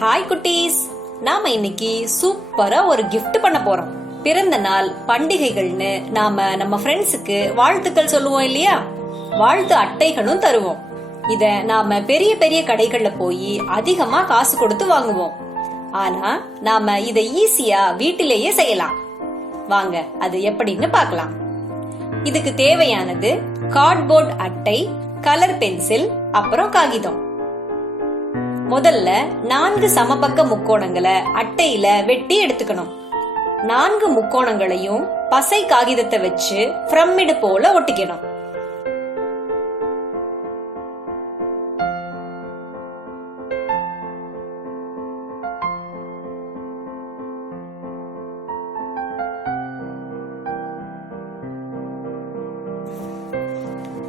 Hi குட்டீஸ், நாம இன்னைக்கு சூப்பரா ஒரு gift பண்ண போறோம். பிறந்த நாள் பண்டிகைகள்னு நாம நம்ம ஃப்ரெண்ட்ஸுக்கு வாழ்த்துக்கள் சொல்லுவோம் இல்லையா? வாழ்த்து அட்டைகளும் தருவோம். இத நாம பெரிய பெரிய கடைகள்ல போய் அதிகமா காசு கொடுத்து வாங்குவோம். ஆனா நாம இத ஈஸியா வீட்டிலேயே செய்யலாம். வாங்க அது எப்படின்னு பார்க்கலாம். இதுக்கு தேவையானது கார்ட்போர்ட் அட்டை, கலர் பென்சில், அப்புறம் காகிதம். முதல்ல 4 சமபக்க முக்கோணங்களை அட்டையில வெட்டி எடுத்துக்கணும். 4 முக்கோணங்களையும் பசை காகிதத்தை வச்சு பிரமிடு போல ஒட்டிக்கணும்.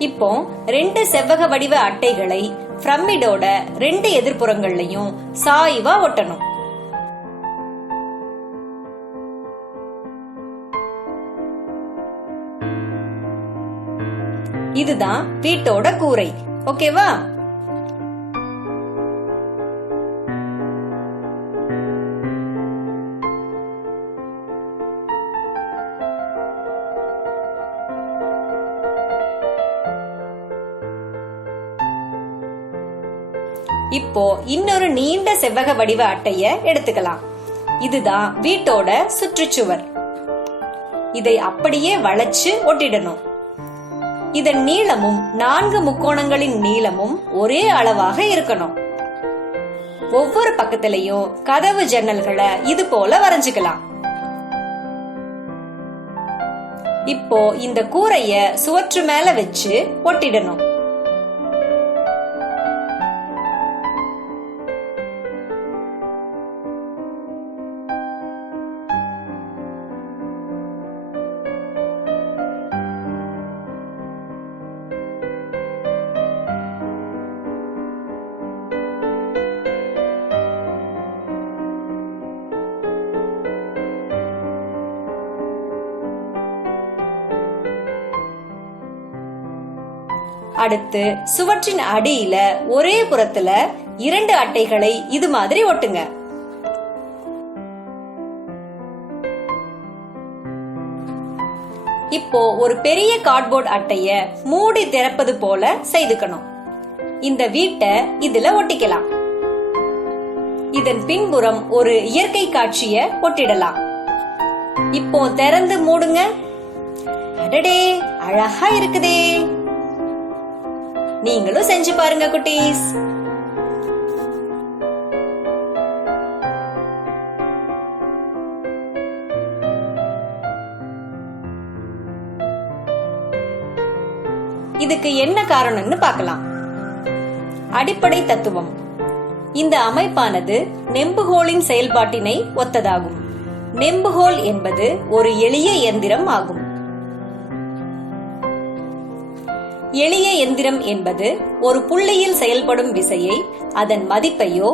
இப்போ 2 செவ்வக வடிவ அட்டைகளை பிரமிடோட 2 எதிர்ப்புறங்கள்லயும் சாய்வா ஒட்டணும். இதுதான் வீட்டோட கூரை. ஓகேவா? இப்போ இன்னொரு நீண்ட செவ்வக வடிவ அட்டைய எடுத்துக்கலாம். இதுதான் வீட்டோட சுற்றுச்சுவர். இதை அப்படியே வளைச்சு ஒட்டிடணும். இதன் நீளமும் 4 முக்கோணங்களின் நீளமும் ஒரே அளவாக இருக்கணும். ஒவ்வொரு பக்கத்திலையும் கதவு ஜன்னல்களை இது போல வரைஞ்சுக்கலாம். இப்போ இந்த கூரைய சுவற்று மேல வச்சு ஒட்டிடணும். அடுத்து சுவற்றின் அடியில ஒரே புறத்துல 2 அட்டைகளை இது மாதிரி ஒட்டுங்க. இப்போ ஒரு பெரிய கார்ட்போர்ட் அட்டைய மூடி திறப்பது போல செய்துக்கணும். இந்த வீட்டை இதுல ஒட்டிக்கலாம். இதன் பின்புறம் ஒரு இயற்கை காட்சிய ஒட்டிடலாம். இப்போ திறந்து மூடுங்க. அடடே, அழகா இருக்குதே! நீங்களும் செஞ்சு பாருங்க குட்டீஸ். இதுக்கு என்ன காரணம்னு பார்க்கலாம். அடிப்படை தத்துவம். இந்த அமைப்பானது நெம்புகோலின் செயல்பாட்டினை ஒத்ததாகும். நெம்புகோல் என்பது ஒரு எளிய இயந்திரம் ஆகும். எளிய எந்திரம் என்பது ஒரு புள்ளியில் செயல்படும் விசையை, அதன் மதிப்பையோ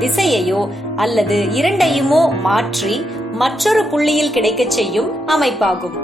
திசையையோ அல்லது இரண்டையுமோ மாற்றி மற்றொரு புள்ளியில் கிடைக்கச் செய்யும் அமைப்பாகும்.